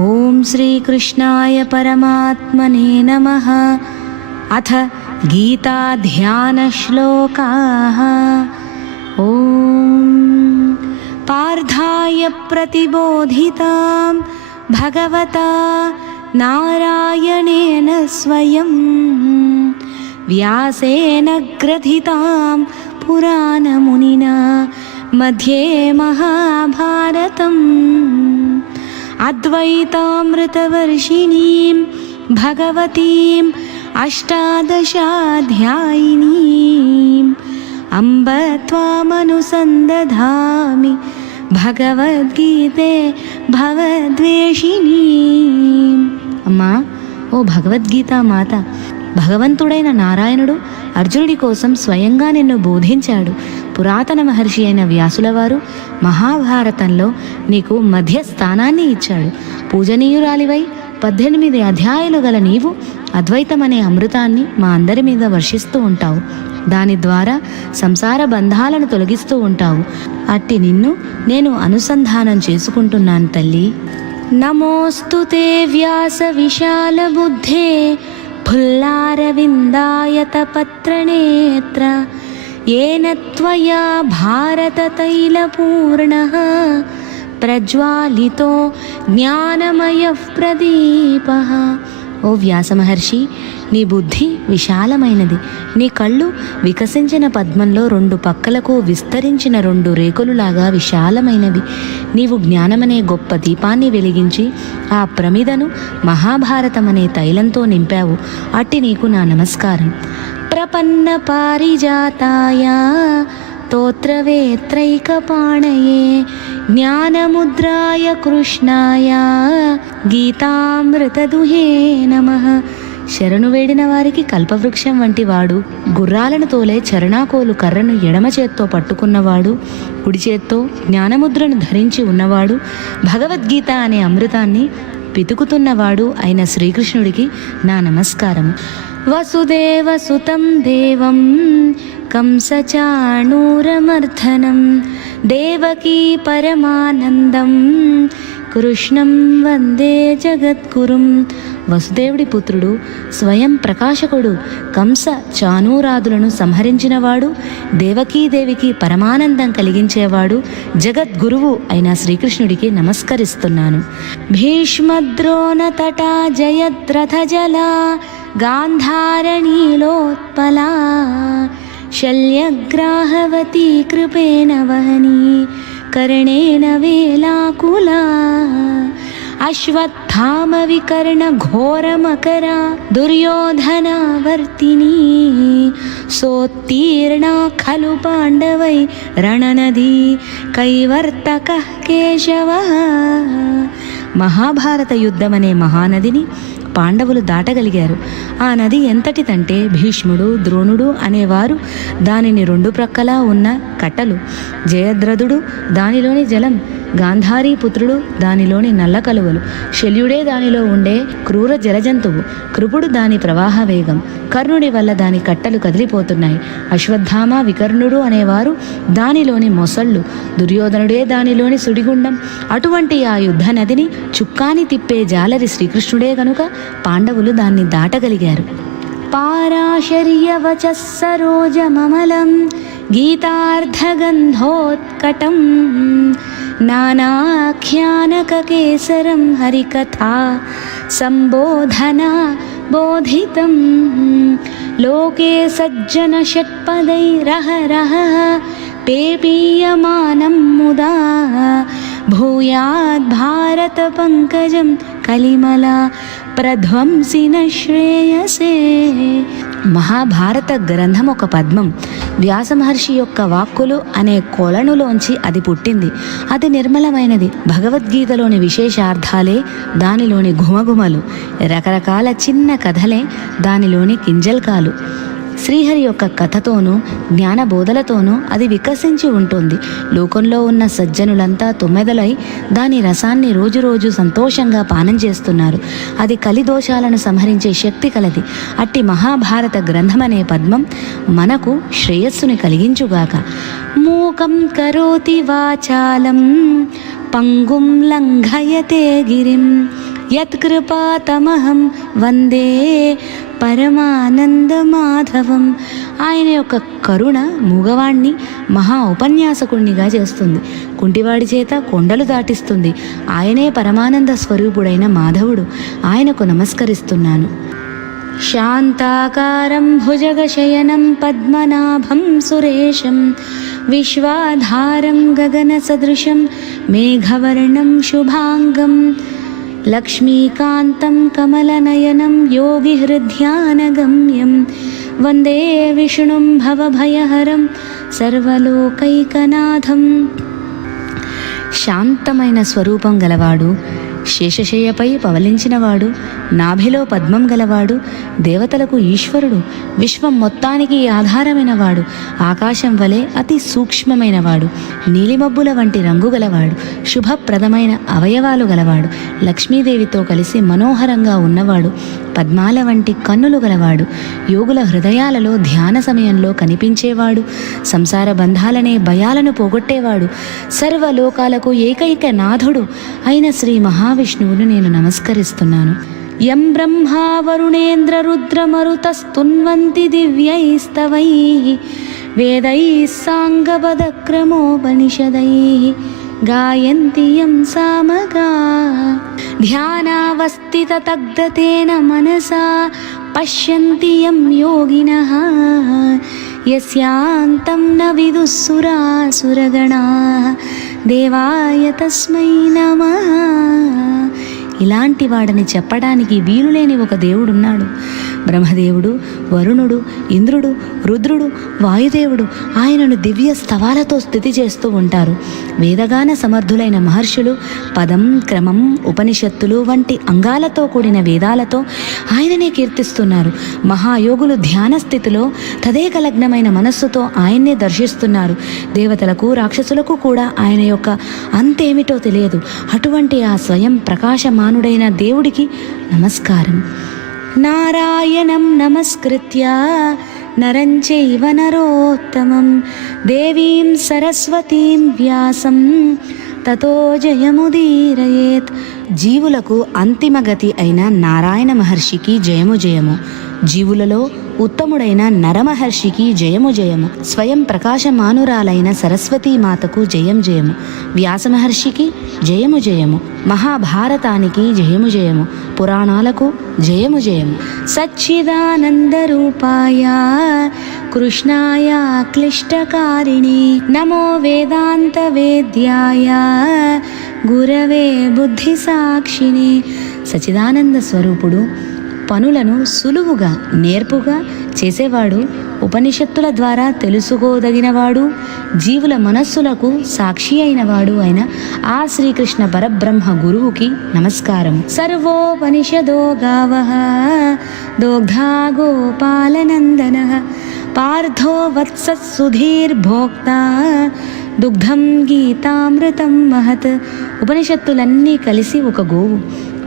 ఓం శ్రీకృష్ణాయ పరమాత్మనే నమః. అథ గీతాధ్యానశ్లోకాః. ఓం పార్థాయ ప్రతిబోధితాం భగవతా నారాయణేన స్వయం వ్యాసేన గ్రథితాం పురాణమునినా మధ్యే మహాభారతం అద్వైతామృతవర్షిణీం భగవతీం అష్టాదశాధ్యాయినీం అంబ త్వామనుసందధామి భగవద్గీతే భవద్వేషిణీం. అమ్మా, ఓ భగవద్గీత మాత, భగవంతుడైన నారాయణుడు అర్జునుడి కోసం స్వయంగా నిన్ను బోధించాడు. పురాతన మహర్షి అయిన వ్యాసుల వారు మహాభారతంలో నీకు మధ్య స్థానాన్ని ఇచ్చాడు. పూజనీయురాలివై 18 అధ్యాయులు గల నీవు అద్వైతమనే అమృతాన్ని మా అందరి మీద వర్షిస్తూ ఉంటావు. దాని ద్వారా సంసార బంధాలను తొలగిస్తూ ఉంటావు. అట్టి నిన్ను నేను అనుసంధానం చేసుకుంటున్నాను తల్లి. నమోస్తుతే వ్యాస విశాల బుద్ధే ఫుల్లారవిందాయత పత్రనేత్ర ఏన త్వయా భారత తైలపూర్ణః ప్రజ్వాలితో జ్ఞానమయః ప్రదీపః. ఓ వ్యాస మహర్షి, నీ బుద్ధి విశాలమైనది. నీ కళ్ళు వికసించిన పద్మంలో 2 పక్కలకు విస్తరించిన 2 రేకులులాగా విశాలమైనవి. నీవు జ్ఞానమనే గొప్ప దీపాన్ని వెలిగించి ఆ ప్రమిదను మహాభారతమనే తైలంతో నింపావు. అట్టి నీకు నా నమస్కారం. ప్రపన్న పారిజాతాయ స్తోత్రవేత్రైకపాణయే జ్ఞానముద్రాయ కృష్ణాయ గీతామృతదుహే నమః. శరణు వేడిన వారికి కల్పవృక్షం వంటి వాడు, గుర్రాలను తోలే చరణాకోలు కర్రను ఎడమ చేత్తో పట్టుకున్నవాడు, కుడి చేత్తో జ్ఞానముద్రను ధరించి ఉన్నవాడు, భగవద్గీత అనే అమృతాన్ని పితుకుతున్నవాడు అయిన శ్రీకృష్ణుడికి నా నమస్కారం. వసుదేవసుతం దేవం కంసచాణూరమర్ధనం దేవకీ పరమానందం కృష్ణం వందే జగద్గురుం. వసుదేవుడి పుత్రుడు, స్వయం ప్రకాశకుడు, కంస చానూరాదులను సంహరించినవాడు, దేవకీదేవికి పరమానందం కలిగించేవాడు, జగద్గురువు అయిన శ్రీకృష్ణుడికి నమస్కరిస్తున్నాను. భీష్మద్రోణ తటా జయద్రథజలా గాంధారణీలోత్పలా శల్యగ్రాహవతీ కృపేణ వహనీ కర్ణేన వేలాకులా అశ్వత్థామ వికర్ణ ఘోరమకరా దుర్యోధనావర్తినీ సోత్తీర్ణా ఖలు పాండవై రణనదీ కైవర్తకః కేశవః. మహాభారత యుద్ధమనే మహానదిని పాండవులు దాటగలిగారు. ఆ నది ఎంతటిదంటే భీష్ముడు, ద్రోణుడు అనేవారు దానిని 2 ప్రక్కలా ఉన్న కట్టలు, జయద్రథుడు దానిలోని జలం, గాంధారీ పుత్రుడు దానిలోని నల్ల కలువలు, శల్యుడే దానిలో ఉండే క్రూర జలజంతువు, కృపుడు దాని ప్రవాహ వేగం, కర్ణుడి వల్ల దాని కట్టలు కదిలిపోతున్నాయి, అశ్వత్థామ వికర్ణుడు అనేవారు దానిలోని మొసళ్ళు, దుర్యోధనుడే దానిలోని సుడిగుండం. అటువంటి ఆ యుద్ధ నదిని చుక్కాని తిప్పే జాలరి శ్రీకృష్ణుడే గనుక పాండవులు దాన్ని దాటగలిగారు. పారాశర్యవచ సరోజమమలం గీతార్థగంధోత్కటం నానాఖ్యానకకేసరం హరికథా సంబోధనా బోధితం లోకే సజ్జన షట్పదైరహరః పేపీయమానం ముదా భూయాద్ భారత పంకజం కలిమలా ప్రధ్వంసిన శ్రేయసే. మహాభారత గ్రంథం ఒక పద్మం. వ్యాసమహర్షి యొక్క వాక్కులు అనే కొలనులోంచి అది పుట్టింది. అది నిర్మలమైనది. భగవద్గీతలోని విశేషార్థాలే దానిలోని ఘుమఘుమలు, రకరకాల చిన్న కథలే దానిలోని కింజల్కాలు. శ్రీహరి యొక్క కథతోనూ జ్ఞానబోధలతోనూ అది వికసించి ఉంటుంది. లోకంలో ఉన్న సజ్జనులంతా తుమ్మెదలై దాని రసాన్ని రోజురోజు సంతోషంగా పానం చేస్తున్నారు. అది కలిదోషాలను సంహరించే శక్తి కలది. అట్టి మహాభారత గ్రంథమనే పద్మం మనకు శ్రేయస్సుని కలిగించుగాక. మూకం కరోతి వాచాలం పంగుం లంఘయతే గిరిం యత్కృపాతమహం వందే పరమానందమాధవం. ఆయన యొక్క కరుణ మూగవాణ్ణి మహా ఉపన్యాసకుణ్ణిగా చేస్తుంది, కుంటివాడి చేత కొండలు దాటిస్తుంది. ఆయనే పరమానంద స్వరూపుడైన మాధవుడు. ఆయనకు నమస్కరిస్తున్నాను. శాంతాకారం భుజగశయనం పద్మనాభం సురేశం విశ్వాధారం గగన సదృశం మేఘవర్ణం శుభాంగం లక్ష్మీకాంతం కమలనయనం యోగిహృద్యానగమ్యం వందే విష్ణుం భవభయహరం సర్వలోకైకనాథం. శాంతమైన స్వరూపం గలవాడు, శేషశయ్యపై పవలించినవాడు, నాభిలో పద్మం గలవాడు, దేవతలకు ఈశ్వరుడు, విశ్వం మొత్తానికి ఆధారమైన వాడు, ఆకాశం వలె అతి సూక్ష్మమైనవాడు, నీలిమబ్బుల వంటి రంగు గలవాడు, శుభప్రదమైన అవయవాలు గలవాడు, లక్ష్మీదేవితో కలిసి మనోహరంగా ఉన్నవాడు, పద్మాల వంటి కన్నులు గలవాడు, యోగుల హృదయాలలో ధ్యాన సమయంలో కనిపించేవాడు, సంసార బంధాలనే భయాలను పోగొట్టేవాడు, సర్వలోకాలకు ఏకైక నాథుడు అయిన శ్రీ మహావిష్ణువును నేను నమస్కరిస్తున్నాను. యం బ్రహ్మా వరుణేంద్ర రుద్రమరుతస్తున్వంతి దివ్యైస్తవైః వేదైః సాంగపదక్రమోపనిషదైః గాయంతి యం సామగాః ధ్యానావస్థితతగ్ధతేన మనసా పశ్యంతి యం యోగినః యస్యాంతం న విదుఃసురాసురగణాః దేవాయ తస్మై నమః. ఇలాంటి వాడని చెప్పడానికి వీలులేని ఒక దేవుడున్నాడు. బ్రహ్మదేవుడు, వరుణుడు, ఇంద్రుడు, రుద్రుడు, వాయుదేవుడు ఆయనను దివ్య స్తవాలతో స్తుతి చేస్తూ ఉంటారు. వేదగాన సమర్థులైన మహర్షులు పదం, క్రమం, ఉపనిషత్తులు వంటి అంగాలతో కూడిన వేదాలతో ఆయననే కీర్తిస్తున్నారు. మహాయోగులు ధ్యాన స్థితిలో తదేకలగ్నమైన మనస్సుతో ఆయన్నే దర్శిస్తున్నారు. దేవతలకు, రాక్షసులకు కూడా ఆయన యొక్క అంతేమిటో తెలియదు. అటువంటి ఆ స్వయం ప్రకాశమానుడైన దేవుడికి నమస్కారం. నారాయణం నమస్కృత్య నరం చైవ నరోత్తమం దేవీం సరస్వతీం వ్యాసం తతో జయముదీరయేత్. జీవులకు అంతిమ గతి అయిన నారాయణ మహర్షికి జయము జయము. జీవులలో ఉత్తముడైన నరమహర్షికి జయము జయము. స్వయం ప్రకాశమానురాలైన సరస్వతీమాతకు జయం జయము. వ్యాసమహర్షికి జయము జయము. మహాభారతానికి జయము జయము. పురాణాలకు జయము జయము. సచ్చిదానందరూపాయ కృష్ణాయ క్లిష్టకారిణి నమో వేదాంత వేద్యాయ గురవే బుద్ధి సాక్షిని. సచ్చిదానంద స్వరూపుడు, పనులను సులువుగా నేర్పుగా చేసేవాడు, ఉపనిషత్తుల ద్వారా తెలుసుకోదగినవాడు, జీవుల మనస్సులకు సాక్షి అయినవాడు అయిన ఆ శ్రీకృష్ణ పరబ్రహ్మ గురువుకి నమస్కారం. సర్వోపనిషదో గావః దోగ్ధా గోపాలనందనః పార్థో వత్సః సుధీర్భోక్తా దుగ్ధం గీతామృతం మహత్. ఉపనిషత్తులన్నీ కలిసి ఒక గోవు,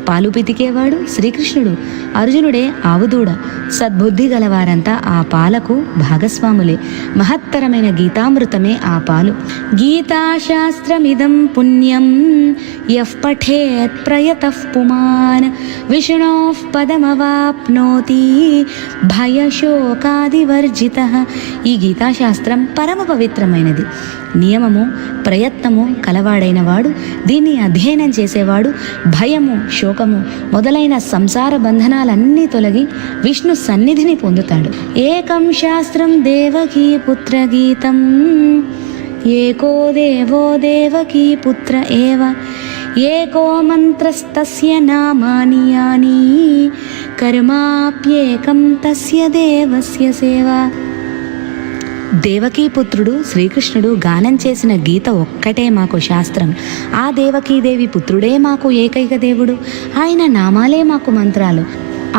పాలు పితికేవాడు శ్రీకృష్ణుడు, అర్జునుడే ఆవుదూడ. సద్బుద్ధి గలవారంతా ఆ పాలకు భాగస్వాములే. మహత్తరమైన గీతామృతమే ఆ పాలు. గీతాశాస్త్రమిదం పుణ్యం యః పఠేత్ ప్రయతః పుమాన్ విష్ణోః పదమవాప్నోతి భయశోకాదివర్జితః. ఈ గీతాశాస్త్రం పరమ పవిత్రమైనది. నియమము, ప్రయత్నము కలవాడైన వాడు, దీన్ని అధ్యయనం చేసేవాడు భయము, శోకము మొదలైన సంసార బంధనాలన్నీ తొలగి విష్ణు సన్నిధిని పొందుతాడు. ఏకం శాస్త్రం దేవకీ పుత్ర గీతం ఏకో దేవో దేవకీ పుత్ర ఏవ ఏకో మంత్రస్తస్య నామాని యాని కర్మాప్యేకం తస్య దేవస్య సేవా. దేవకీపుత్రుడు శ్రీకృష్ణుడు గానం చేసిన గీత ఒక్కటే మాకు శాస్త్రం. ఆ దేవకీదేవి పుత్రుడే మాకు ఏకైక దేవుడు. ఆయన నామాలే మాకు మంత్రాలు.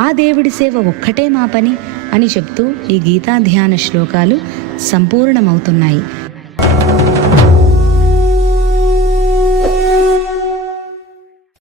ఆ దేవుడి సేవ ఒక్కటే మా పని అని చెప్తూ ఈ గీతా ధ్యాన శ్లోకాలు సంపూర్ణమవుతున్నాయి.